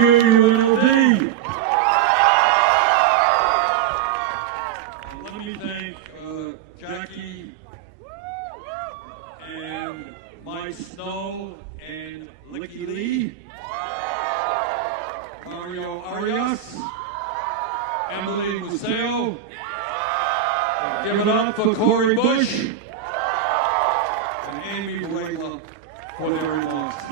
UNLV. Let me thank Jackie and Mike Snow and Licky Lee, Mario Arias, Emily Museo. Give it up for Corey Bush and Amy Regla for their remarks.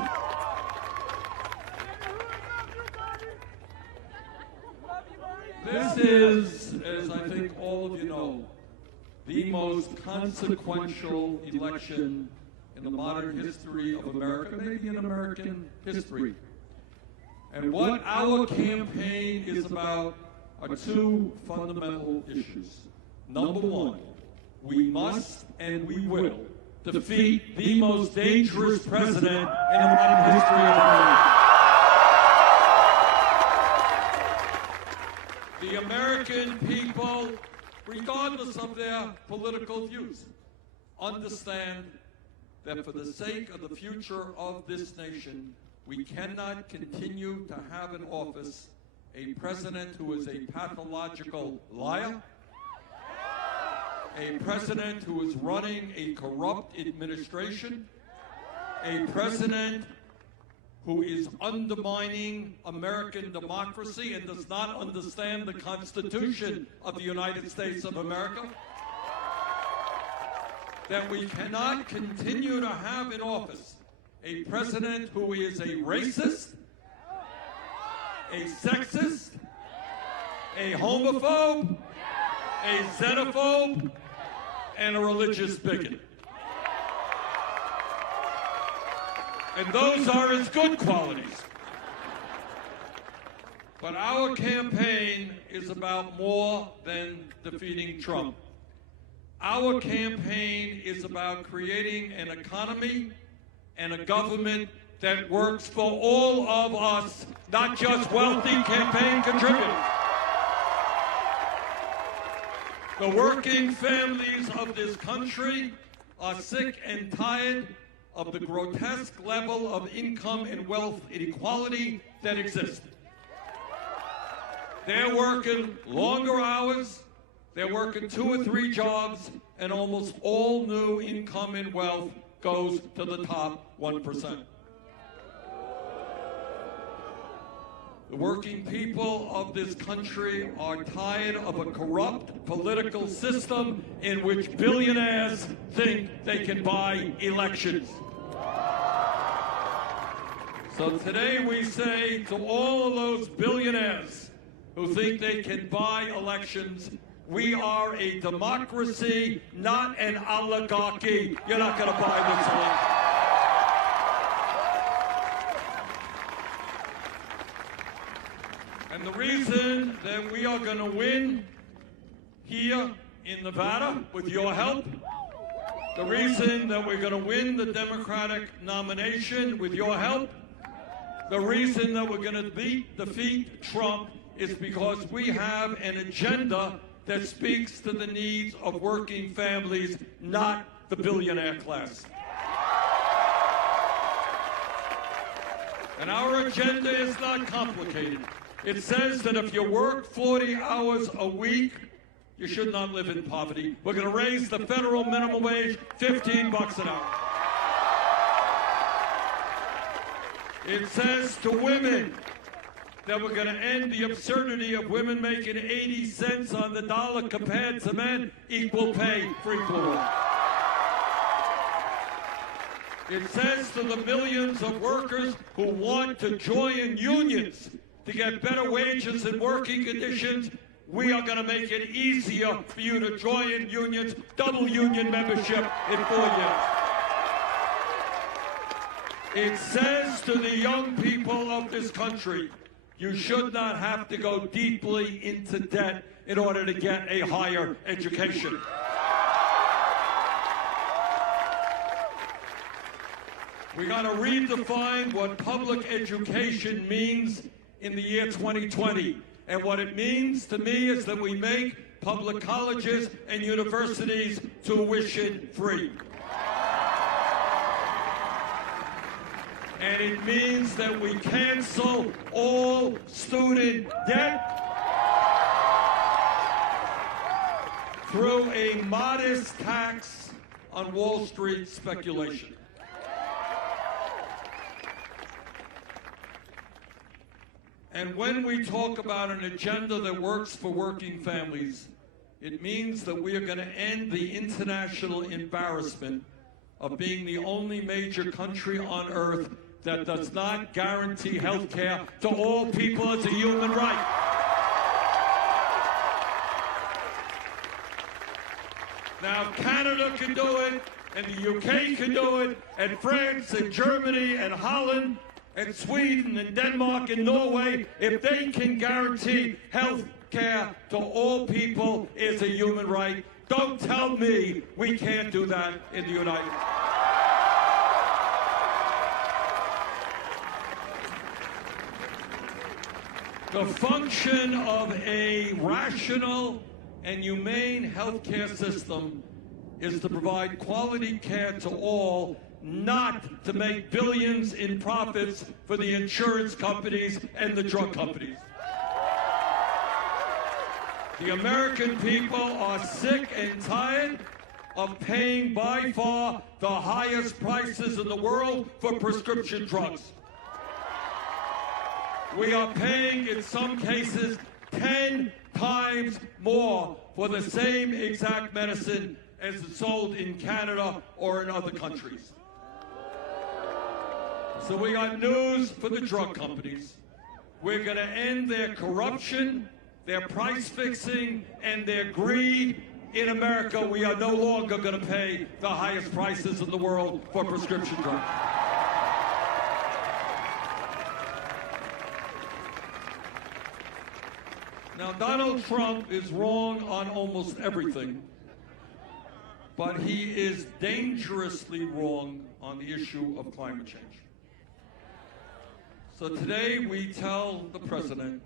This is, as I think all of you know, the most consequential election in the modern history of America, maybe in American history. And what our campaign is about are two fundamental issues. Number one, we must and we will defeat the most dangerous president in the modern history of America. The American people, regardless of their political views, understand that for the sake of the future of this nation, we cannot continue to have in office a president who is a pathological liar, a president who is running a corrupt administration, a president who is undermining American democracy and does not understand the Constitution of the United States of America, that we cannot continue to have in office a president who is a racist, a sexist, a homophobe, a xenophobe, and a religious bigot. And those are his good qualities. But our campaign is about more than defeating Trump. Our campaign is about creating an economy and a government that works for all of us, not just wealthy campaign contributors. The working families of this country are sick and tired of the grotesque level of income and wealth inequality that exists. They're working longer hours, they're working 2 or 3 jobs, and almost all new income and wealth goes to the top 1%. The working people of this country are tired of a corrupt political system in which billionaires think they can buy elections. So today we say to all of those billionaires who think they can buy elections, we are a democracy, not an oligarchy. You're not going to buy this election. And the reason that we are going to win here in Nevada with your help, the reason that we're going to win the Democratic nomination with your help, the reason that we're going to defeat Trump is because we have an agenda that speaks to the needs of working families, not the billionaire class. And our agenda is not complicated. It says that if you work 40 hours a week, you should not live in poverty. We're going to raise the federal minimum wage $15 an hour. It says to women that we're going to end the absurdity of women making 80 cents on the dollar compared to men, equal pay for equal work. It says to the millions of workers who want to join unions to get better wages and working conditions, we are going to make it easier for you to join unions, double union membership in 4 years. It says to the young people of this country, you should not have to go deeply into debt in order to get a higher education. We got to redefine what public education means in the year 2020. And what it means to me is that we make public colleges and universities tuition free. And it means that we cancel all student debt through a modest tax on Wall Street speculation. And when we talk about an agenda that works for working families, it means that we are going to end the international embarrassment of being the only major country on earth that does not guarantee health care to all people as a human right. Now, Canada can do it, and the UK can do it, and France, and Germany, and Holland, and Sweden, and Denmark, and Norway, if they can guarantee health care to all people is a human right. Don't tell me we can't do that in the United States. The function of a rational and humane healthcare system is to provide quality care to all, not to make billions in profits for the insurance companies and the drug companies. The American people are sick and tired of paying by far the highest prices in the world for prescription drugs. We are paying, in some cases, 10 times more for the same exact medicine as is sold in Canada or in other countries. So we got news for the drug companies. We're going to end their corruption, their price fixing, and their greed. In America, we are no longer going to pay the highest prices in the world for prescription drugs. Now, Donald Trump is wrong on almost everything, but he is dangerously wrong on the issue of climate change. So today we tell the President,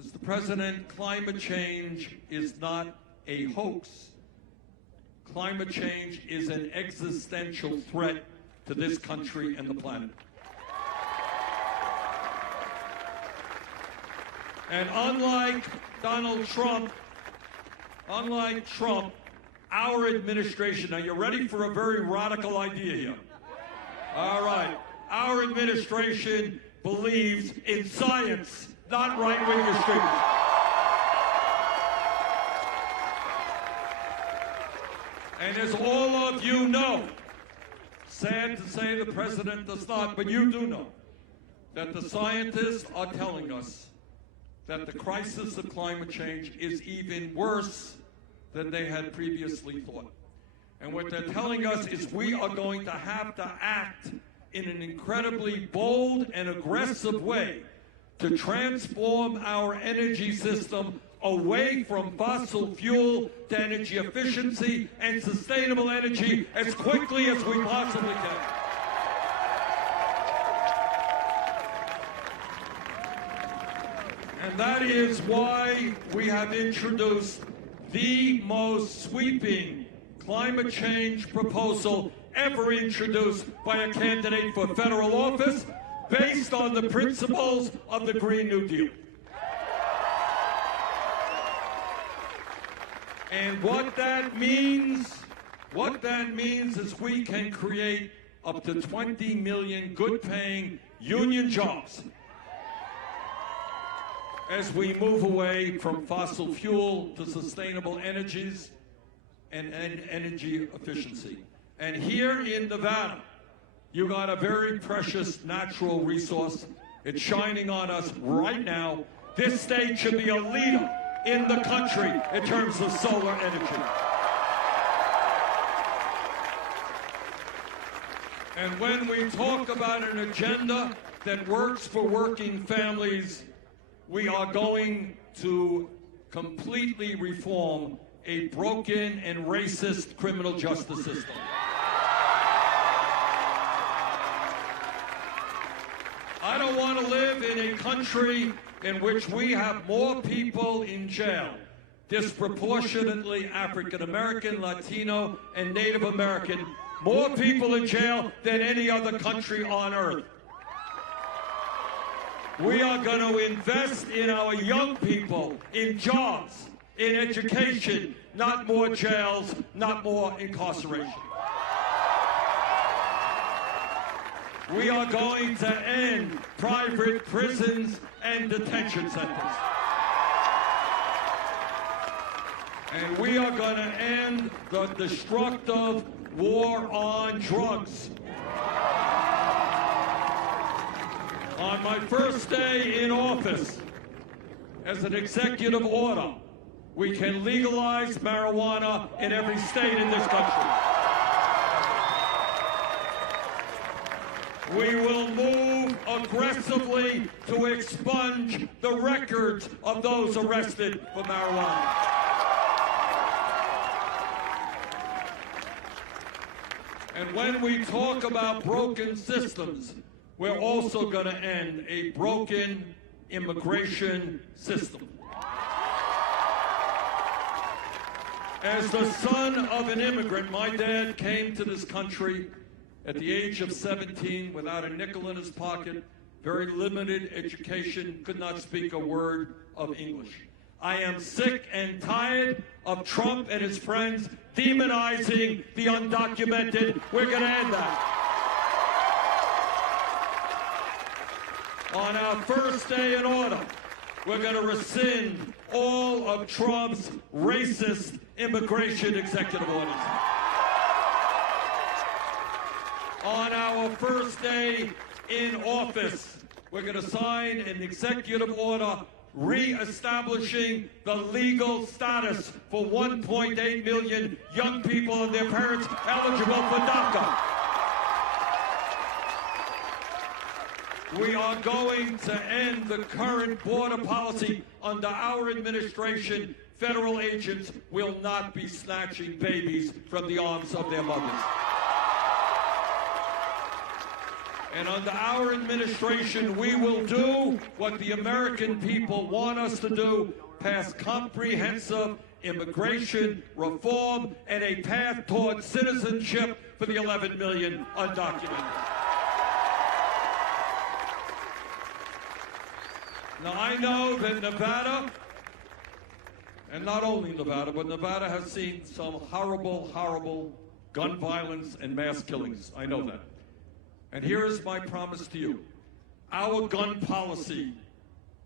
Mr. President, climate change is not a hoax. Climate change is an existential threat to this country and the planet. And unlike Donald Trump, our administration, now you're ready for a very radical idea here. All right, our administration believes in science, not right-wing extremism. And as all of you know, sad to say the President does not, but you do know, that the scientists are telling us that the crisis of climate change is even worse than they had previously thought. And what they're telling us is we are going to have to act in an incredibly bold and aggressive way to transform our energy system away from fossil fuel to energy efficiency and sustainable energy as quickly as we possibly can. And that is why we have introduced the most sweeping climate change proposal ever introduced by a candidate for federal office based on the principles of the Green New Deal. And what that means is we can create up to 20 million good-paying union jobs as we move away from fossil fuel to sustainable energies and energy efficiency. And here in Nevada, you got a very precious natural resource. It's shining on us right now. This state should be a leader in the country in terms of solar energy. And when we talk about an agenda that works for working families, we are going to completely reform a broken and racist criminal justice system. I don't want to live in a country in which we have more people in jail, disproportionately African American, Latino, and Native American, more people in jail than any other country on earth. We are going to invest in our young people, in jobs, in education, not more jails, not more incarceration. We are going to end private prisons and detention centers. And we are going to end the destructive war on drugs. On my first day in office, as an executive order, we can legalize marijuana in every state in this country. We will move aggressively to expunge the records of those arrested for marijuana. And when we talk about broken systems, we're also going to end a broken immigration system. As the son of an immigrant, my dad came to this country at the age of 17 without a nickel in his pocket, very limited education, could not speak a word of English. I am sick and tired of Trump and his friends demonizing the undocumented. We're going to end that. On our first day in order, we're going to rescind all of Trump's racist immigration executive orders. On our first day in office, we're going to sign an executive order re-establishing the legal status for 1.8 million young people and their parents eligible for DACA. We are going to end the current border policy. Under our administration, federal agents will not be snatching babies from the arms of their mothers. And under our administration, we will do what the American people want us to do, pass comprehensive immigration reform and a path towards citizenship for the 11 million undocumented. Now, I know that Nevada, and not only Nevada, but Nevada has seen some horrible, horrible gun violence and mass killings. I know that. And here is my promise to you. Our gun policy,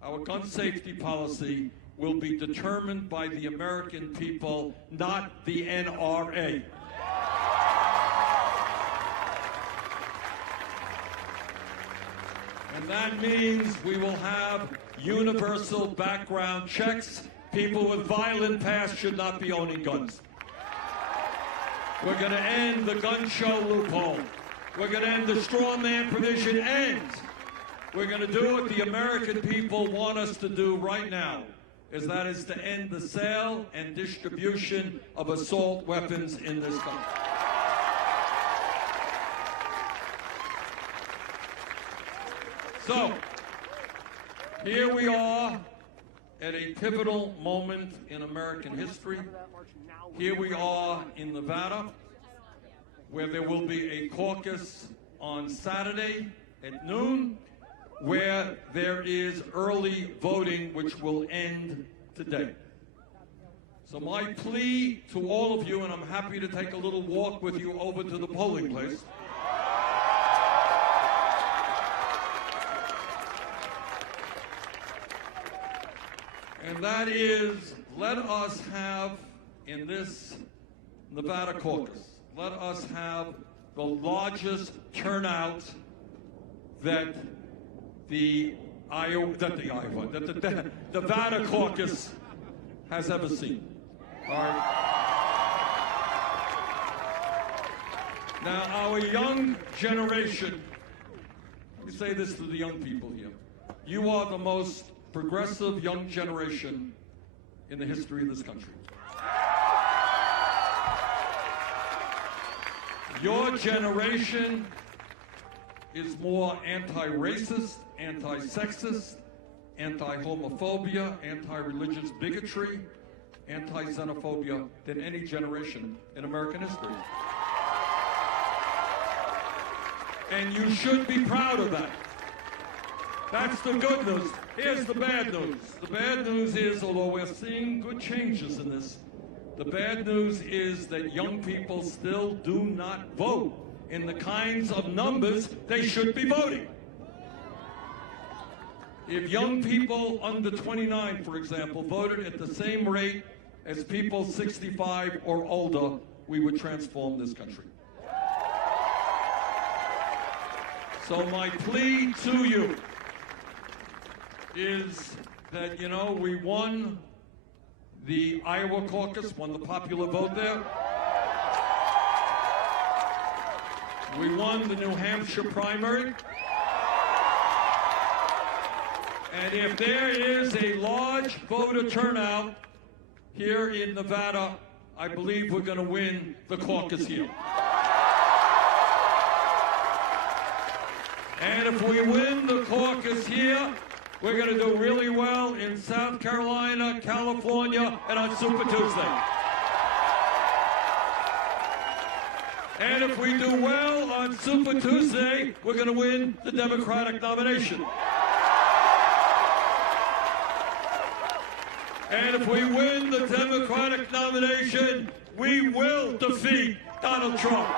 our gun safety policy, will be determined by the American people, not the NRA. And that means we will have universal background checks. People with violent past should not be owning guns. We're going to end the gun show loophole. We're going to end the straw man provision ends. We're going to do what the American people want us to do right now, is to end the sale and distribution of assault weapons in this country. So, here we are at a pivotal moment in American history. Here we are in Nevada, where there will be a caucus on Saturday at noon, where there is early voting, which will end today. So my plea to all of you, and I'm happy to take a little walk with you over to the polling place, and that is, let us have, in this Nevada caucus, let us have the largest turnout that the Nevada caucus has ever seen. All right. Now, our young generation, let me say this to the young people here. You are the most progressive young generation in the history of this country. Your generation is more anti-racist, anti-sexist, anti-homophobia, anti-religious bigotry, anti-xenophobia than any generation in American history. And you should be proud of that. That's the good news. Here's the bad news. The bad news is, although we're seeing good changes in this, the bad news is that young people still do not vote in the kinds of numbers they should be voting. If young people under 29, for example, voted at the same rate as people 65 or older, we would transform this country. So my plea to you is that, you know, we won the Iowa caucus, won the popular vote there. We won the New Hampshire primary. And if there is a large voter turnout here in Nevada, I believe we're going to win the caucus here. And if we win the caucus here, we're going to do really well in South Carolina, California, and on Super Tuesday. And if we do well on Super Tuesday, we're going to win the Democratic nomination. And if we win the Democratic nomination, we will defeat Donald Trump.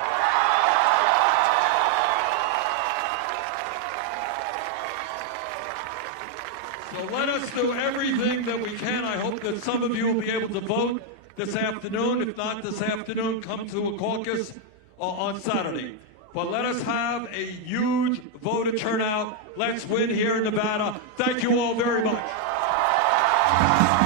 So let us do everything that we can. I hope that some of you will be able to vote this afternoon. If not this afternoon, come to a caucus on Saturday. But let us have a huge voter turnout. Let's win here in Nevada. Thank you all very much.